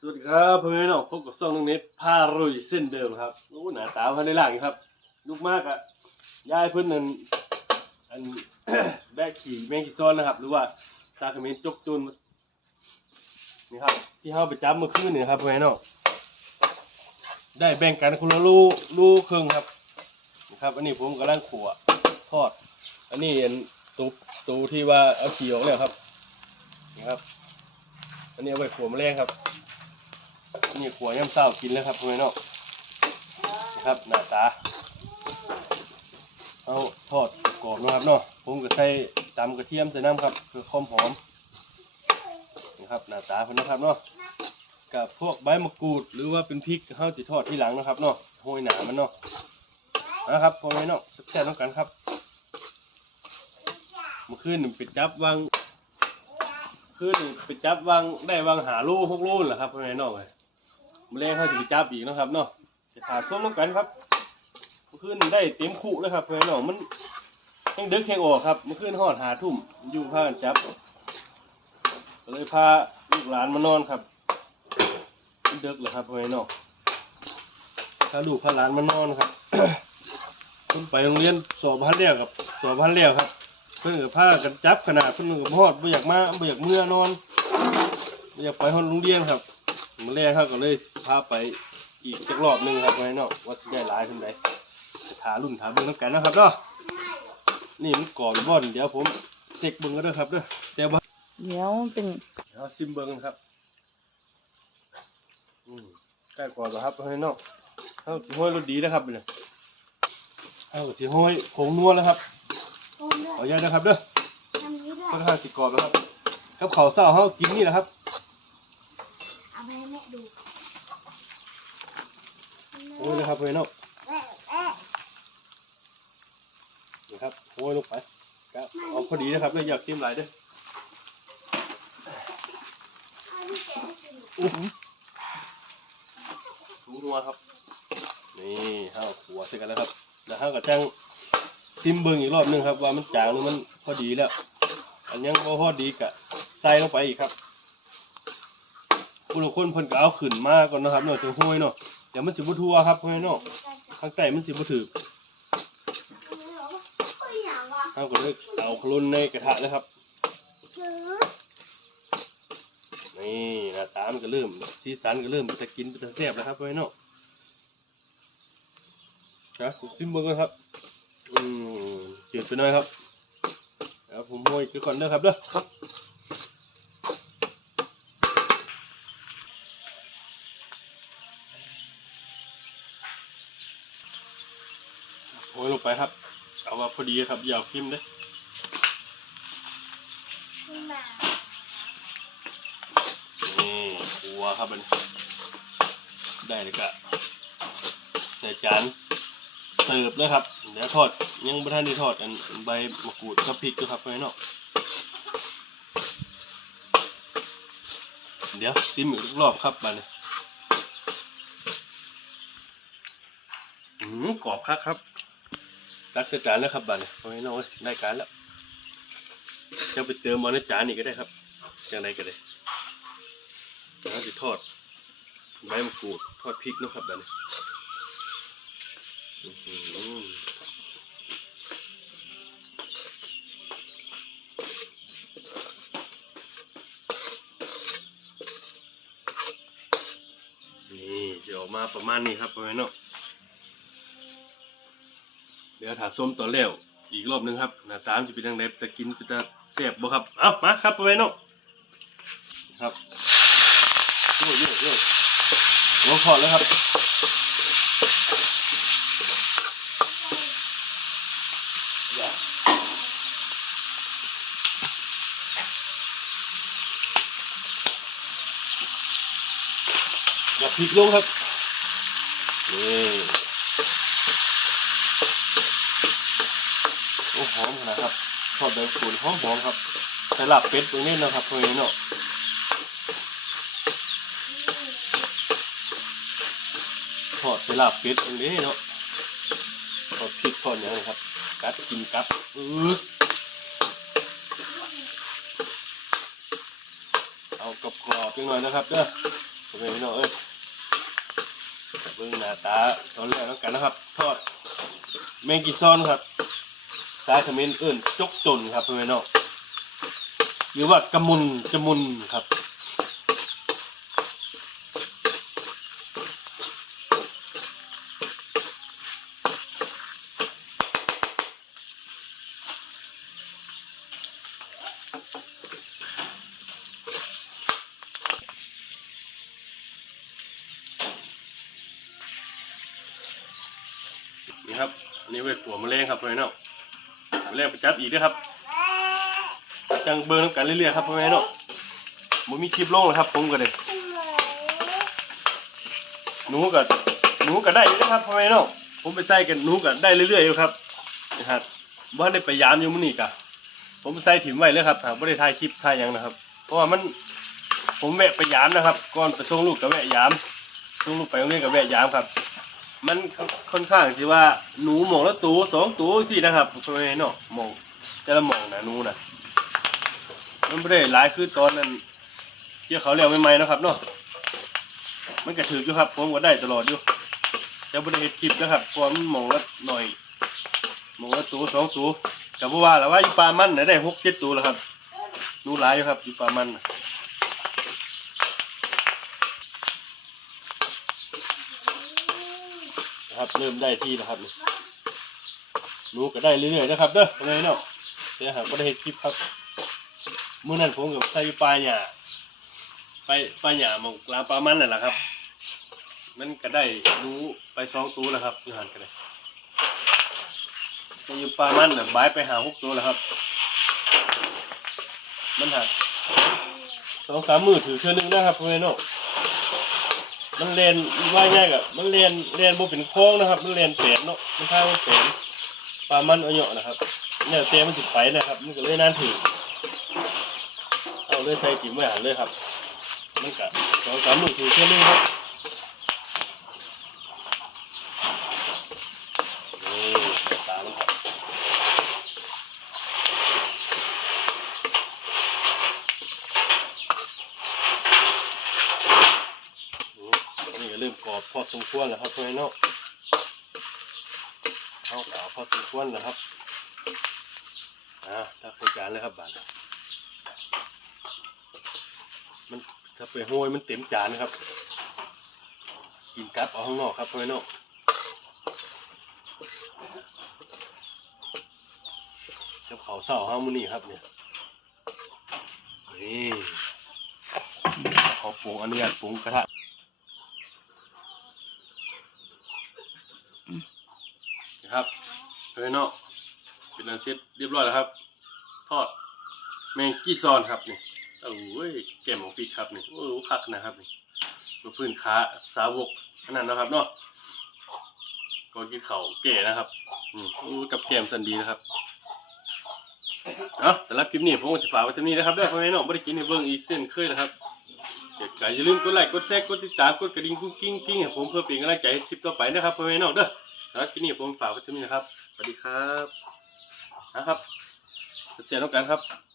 สวัสดีครับพ่อนๆน้องพบกับซ่องน้องเน็ตพารุยเส้นเดิมครับโอ้หนาตาพันในหลังครับ ลูกมากอะยายเพื่อนนั่นอัน แบกขี่แมงขี่ซ้อนนะครับ หรือว่าตาเขมิ้นจกจุนนี่ครับ ที่เข้าไปจับเมื่อคืนนี่ครับพ่อนๆน้องได้แบ่งกันคนละลูกลูกครึ่งครับนะครับ อันนี้ผมกำลังขัวทอด อันนี้อันตูตูที่ว่าเอาขี่ออกแล้วครับนี่ครับ อันนี้เอาไว้ขัวแมลงครับ นี่ขัวย่ำเศร้ากินแล้วครับพ่อแม่เนาะนะครับหน้าตาเอาทอดกรอบนะครับเนาะผมก็ใส่ตำกระเทียมใส่น้ำครับเพื่อความหอมนะครับหน้าตาเพิ่นนะครับเนาะกับพวกใบมะกรูดหรือว่าเป็นพริกข้าวจิทอดที่หลังนะครับเนาะโห้อยหนามันเนาะนะครับพ่อแม่เนาะแซ่บๆต้องกันครับเมื่อคืนปิดจับวางคือนี่ไปจับวางได้วางหาลูกหกลูกเหรอครับพ่อแม่น้องเลย มแรงเขาจะไปจับอีกนะครับเนาะจะขาดส้มน้ำกันครับเมื่อคืนได้เต็มคู่เลยครับพ่อแม่น้องมันแห้งเดึกแห้งออกครับเมื่อคืนหอดหาทุ่มอยู่พากันจับก็เลยพาลูกหลานมานอนครับมันดึกเลยครับพ่อแม่น้องพาลูกพาหลานมานอนครับคุณไปโรงเรียนสอบพันเลี้ยวกับสอบพันเลี้ยวครับเพิ่นก็พากันจับขนาดเพิ่นก็ฮอดบ่อยากมาบ่อยากเมื่อนอนบ่อยากไปฮอดโรงเรียนครับ มื้อแรกเขาก็เลยพาไปอีกจักรอบหนึงครับไว้เนาะว่าสิได้หลายเพิ่นใดถารุ่นถาเบิ่งนำกันนะครับเนาะนี่มันกรอบอยู่บ่นี่เดี๋ยวผมเช็คเบิ่งกันเด้อครับเด้อแต่ว่าเดี๋ยวมันเป็นเดี๋ยวชิมเบิ่งกันครับอืมใกล้กรอบแล้วครับไว้เนาะเฮาสิห้อยรสดีนะครับเนี่ยเฮาก็สิห้อยผงนัวแล้วครับต้มด้วยขออนุญาตนะครับเด้อทำนี้ด้วยค่อนข้างสิกรอบแล้วครับกับข้าวเช้าเฮากินนี่แหละครับ เอาไปให้แม่ดูโอ้ยนะครับเพื่อนเนาะแอะครับโอ้ยลงไปครับเอาพอดีนะครับเลยอยากชิมหลายเด้อเอาที่แกะให้ดูอู้หูถุงนัวครับ นี่ข้าวขัวใส่กันแล้วครับแล้วข้าวกับจังซิมเบิ้งอีกรอบหนึงครับ ว่ามันจางหรือมันพอดีแล้ว อันยังบ่พอดีกะใส่ลงไปอีกครับ ผู้ลางคนเพิ่นก็เอาขึ้นมาก่อนนะครับเนาะจังห้วยเนาะเดี๋ยวมันสิบ่ทั่วครับเพื่อนเนาะข้างใต้มันสิบ่ถือเอาไม่หรอเฮ้ยอย่าก็เลยเอาคลุนในกระทะเลยครับนี่หน้าตามันก็เริ่มสีสันก็เริ่มจะกินจะแซ่บแล้วครับเพื่อนเนาะครับผมซิมเบอร์ก่อนครับ อืมเจืดไปหน่อยครับแล้วผมโรยไปก่อนเด้อครับเด้อครับ โรยลงไปครับ เอามาพอดีครับอย่าเอาเค็มเด้นี่หัวครับมันได้เลยก็ใส่จานเสิร์ฟเลยครับ เดี๋ยวทอดยังไม่ทันได้ทอดอันใบมะกรูดกับพริกด้วยครับไว้เนาะเดี๋ยวซิมอีกรอบครับมาเนี่ยอืมกรอบคักครับ ตักใส่จานแล้วครับบาเนี่ยไว้นาะเว้ยได้การแล้วจะไปเติมเอาในจานนี่ก็ได้ครับอย่างไรก็ได้แล้วจะทอดใบมะกรูดทอดพริกนะครับบบนี้อื้อหือนี่จะออกมาประมาณนี้ครับประมาณเนาะ เดี๋ยวถาส้มตอนแล้วอีกรอบหนึงครับหน้าตามจะเป็นยังไงจะกินจะแซ่บบ่ครับ เอามาครับไประมาณเนครับโยโย่โย่หัวพอดแล้วครับอย่าพลิกลงครับ นี่โอ้หอมนาดครับทอดแบบฝุ่นหอมหอมครับใส่ลาบเป็ดตรงนี้นะครับตรงนี้เนาะทอดไปลาบเป็ดตรงนี้เนาะทอดพริกทอดอย่างไรครับ กัดกินกับอือเอากรอบๆจังหน่อยนะครับเด้อพ่อแม่พี่น้องเอ้ยเบิ่งหน้าตาตอนแรกแล้วกันนะครับ ทอดแมงกีซอนครับ สายเขมิ้นเอิ้นจกจนครับพ่อแม่พี่น้องหรือว่ากระมุนจมุนครับนี่ครับ อันนี้เวทหัวมะเร็งครับพ่อแม่พี่น้องมะ เร็งไปจับอีกด้วยครับจังเบิ่งน้ำกันเรื่อยๆครับพ่อแม่พี่น้องบ่มีคลิปลงเลยครับผมก็เลยหนูก็หนูก็ได้อยู่นะครับพ่อแม่พี่น้องผมไปใส่กันหนูก็ได้เรื่อยๆอยู่ครับนะครับบ่ได้ไปยามอยู่มื้อนี้กะผมใส่ถิ่มไว้เลยครับหากบ่ได้ถ่ายคลิปถ่ายยังนะครับ เพราะว่ามันผมแวะไปยามนะครับ ก่อนไปส่งลูกก็แวะยามส่งลูกไปโรงเรียนก็แวะยามครับ มันค่อนข้างที่ว่าหนูหมองละตัวสองตัวสินะครับพ่อแม่พี่น้องหมองแต่ละหมองนะหนูนะมันไม่ได้หลายคือตอนนั้นที่เขาเรียกใหม่ๆนะครับเนาะมันก็ถืออยู่ครับผมก็ได้ตลอดอยู่แต่ไม่ได้เห็นคลิปนะครับเพราะมันหมองละหน่อยหมองละตัวสองตัวกับว่าแล้วว่าอยู่ปลามันน่ะได้หกเจ็ดตัวแล้วครับหนูหลายอยู่ครับอยู่ปลามันน่ะ นะครับ เริ่มได้ที่แล้วครับนี่หนูก็ได้เรื่อยๆนะครับเด้อยังไงเนาะแต่หากไม่ได้เห็นคลิปครับเมื่อนั้นผมกับใส่ปลาหยาไปปลาหยาหมองลาปลามันนั่นแหละครับ มันก็ได้รู้ไปสองตัวแล้วครับอยู่หันกันเลยแต่อยู่ปลามันน่ะบายไปหาหกตัวแล้วครับ มันหักสองสามมือถือเชือนึงนะครับพ่อแม่เนาะ มันเลนว่าง่ายกับมันเลนเลนโบเป็นโค้งนะครับ มันเลนเสียนเนาะมันท่ามันเสียนปลามันเอาเหยาะนะครับเนี่ยเตรียมันติดไฟนะครับ มันก็เลยนานถือเอาเลยใส่จิ้มไว้หันเลยครับ มันกะสองสามหมื่นถือแค่นี้ครับนี่ตามันครับนี่ พ่อบพอสมควรแล้วครับเพื่อนเนาะเข้าขาวพอสมควรแล้วครับอ่าถ้าคุยการเลยครับบาทมันถ้าไปห้อยมันเต็มจานนะครับ กินกลับเอาข้างนอกครับเพื่อนเนาะกับเขาวเศร้าห้ามุนี่ครับเนี่ยนี่ขอปรุงอนุญาตปรุงกระทะ นะครับเพื่อนเนาะเป็นอันเสร็จเรียบร้อยแล้วครับ ทอดแมงกี้ซอนครับนี่โอ้ยแก้มของพี่ครับนี่โอ้ยคักนะครับนี่มาพื้นขาสาวกขนาดนะครับเนาะก็กินเข่าวแก่นะครับอืมโอ้ยกับแกมสันดีนะครับเอาสำหรับคลิปนี้ผมจะฝากไว้ที่นี้นะครับเด้อพ่อแม่น้องไม่ได้กินในเบื้องอีกเส้นเคยนะครับเดี๋ยวก็อย่าลืมกดไลค์กดแชร์กดติดตามกดกระดิ่งกุ้งกิ้งกิ้งให้ผมเพื่อเป็นกำลังใจให้คลิปต่อไปนะครับพ่อแม่น้องเด้อ สำหรับคลิปนี้ผมฝากไว้ที่นี่นะครับ สวัสดีครับ นะครับเจอกันแล้วกันครับ